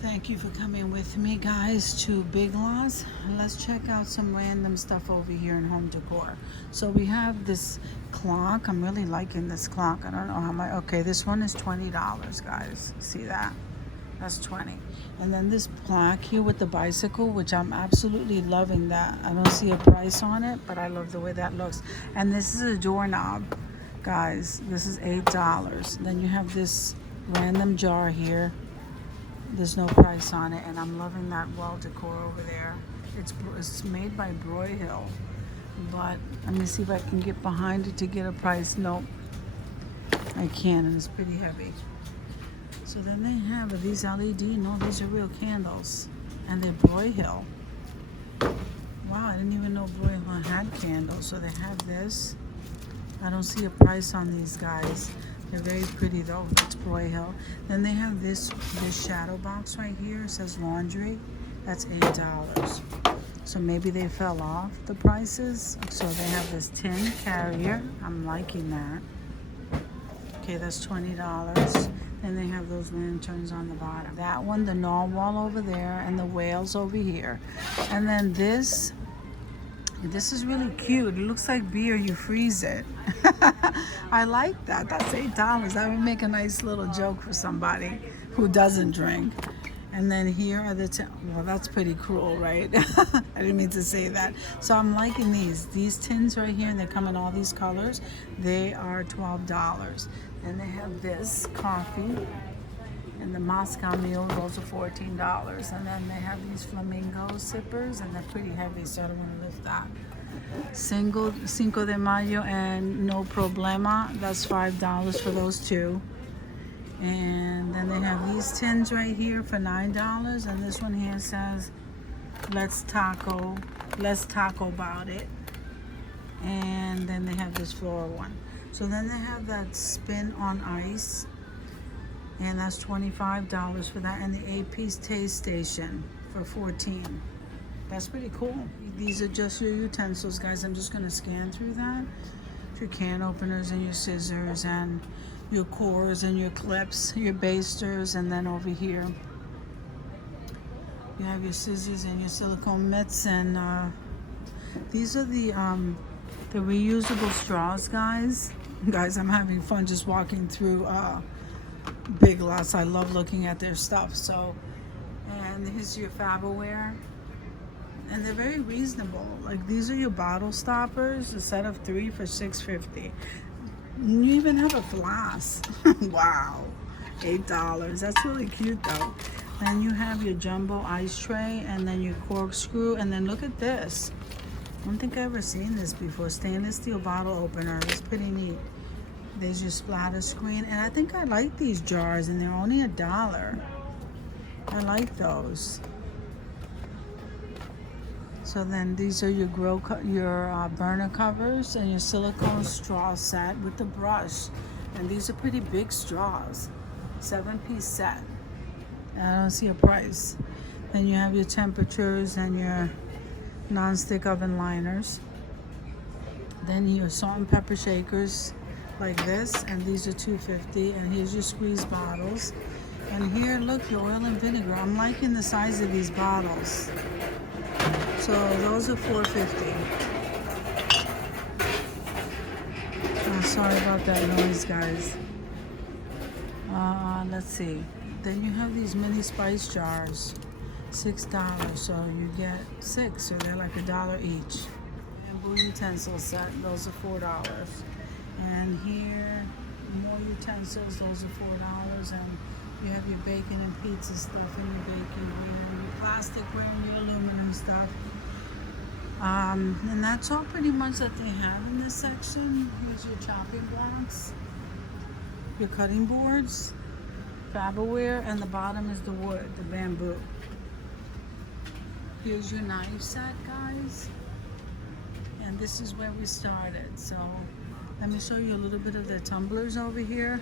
Thank you for coming with me, guys, to Big Lots. Let's check out some random stuff over here in home decor. So we have this clock. I'm really liking this clock. I don't know how much. Okay, this one is $20, guys. See that? That's 20. And then this plaque here with the bicycle, which I'm absolutely loving that. I don't see a price on it, but I love the way that looks. And this is a doorknob, guys. This is $8. Then you have this random jar here. There's no price on it, and I'm loving that wall decor over there. It's made by Broyhill, but let me see if I can get behind it to get a price. Nope, I can't, and it's pretty heavy. So then they have these LED. No, these are real candles, and they're Broyhill. Wow, I didn't even know Broyhill had candles. So they have this. I don't see a price on these guys. They're very pretty though. It's Broyhill. Then they have this shadow box right here. It says laundry. That's $8. So maybe they fell off the prices. So they have this tin carrier. I'm liking that. Okay, that's $20. Then they have those lanterns on the bottom. That one, the narwhal over there, and the whales over here. And then this is really cute. It looks like beer. You freeze it. I like that. That's $8. That would make a nice little joke for somebody who doesn't drink. And then here are the well, that's pretty cruel, right? I didn't mean to say that. So I'm liking these tins right here, and they come in all these colors. They are $12. And they have this coffee and the Moscow Mule. Those are $14. And then they have these flamingo sippers, and they're pretty heavy, so I don't want to lift that. Cinco de Mayo and No Problema. That's $5 for those two. And then they have these tins right here for $9. And this one here says, let's taco about it. And then they have this floral one. So then they have that spin on ice. And that's $25 for that. And the 8-piece taste station for $14. That's pretty cool. These are just your utensils, guys. I'm just gonna scan through that. Your can openers and your scissors and your cores and your clips, your basters, and then over here you have your scissors and your silicone mitts. And these are the reusable straws, guys. Guys, I'm having fun just walking through Big Lots. I love looking at their stuff. So, and here's your Faberware. And they're very reasonable. Like, these are your bottle stoppers, a set of 3 for $6.50. You even have a glass. Wow, $8. That's really cute though. Then you have your jumbo ice tray, and then your corkscrew, and then look at this. I don't think I've ever seen this before. Stainless steel bottle opener. It's pretty neat. There's your splatter screen, and I think I like these jars, and they're only $1. I like those. So then these are your burner covers and your silicone straw set with the brush. And these are pretty big straws. 7-piece set. And I don't see a price. Then you have your temperatures and your non-stick oven liners. Then your salt and pepper shakers like this, and these are $2.50. And here's your squeeze bottles. And here, look, your oil and vinegar. I'm liking the size of these bottles. So those are $4.50. Oh, sorry about that noise, guys. Let's see. Then you have these mini spice jars, $6. So you get 6, so they're like $1 each. Bamboo utensil set, those are $4. And here, more utensils, those are $4. And you have your bacon and pizza stuff in your baking ware, your plasticware and your aluminum stuff. And that's all pretty much that they have in this section. Here's your chopping blocks, your cutting boards, Faberware, and the bottom is the wood, the bamboo. Here's your knife set, guys. And this is where we started. So let me show you a little bit of the tumblers over here.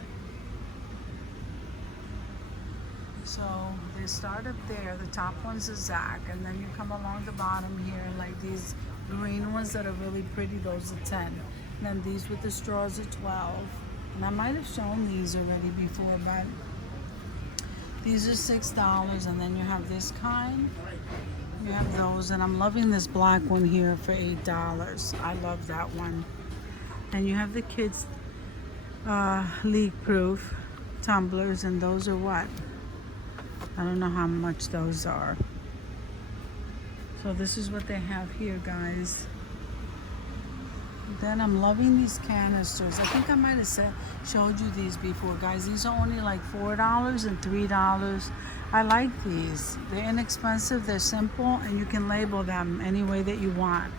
So they start up there. The top one's a Zach, and then you come along the bottom here, like these green ones that are really pretty. Those are 10. And then these with the straws are 12. And I might have shown these already before, but These are $6, and then you have this kind. You have those, and I'm loving this black one here for $8. I love that one. And you have the kids leak-proof tumblers, and those are what? I don't know how much those are. So this is what they have here, guys. Then I'm loving these canisters. I think I might have showed you these before, guys. These are only like $4 and $3. I like these. They're inexpensive, they're simple, and you can label them any way that you want.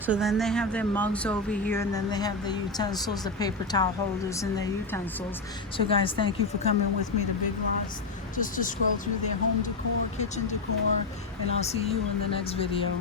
So then they have their mugs over here, and then they have the utensils, the paper towel holders, and their utensils. So guys, thank you for coming with me to Big Lots just to scroll through their home decor, kitchen decor, and I'll see you in the next video.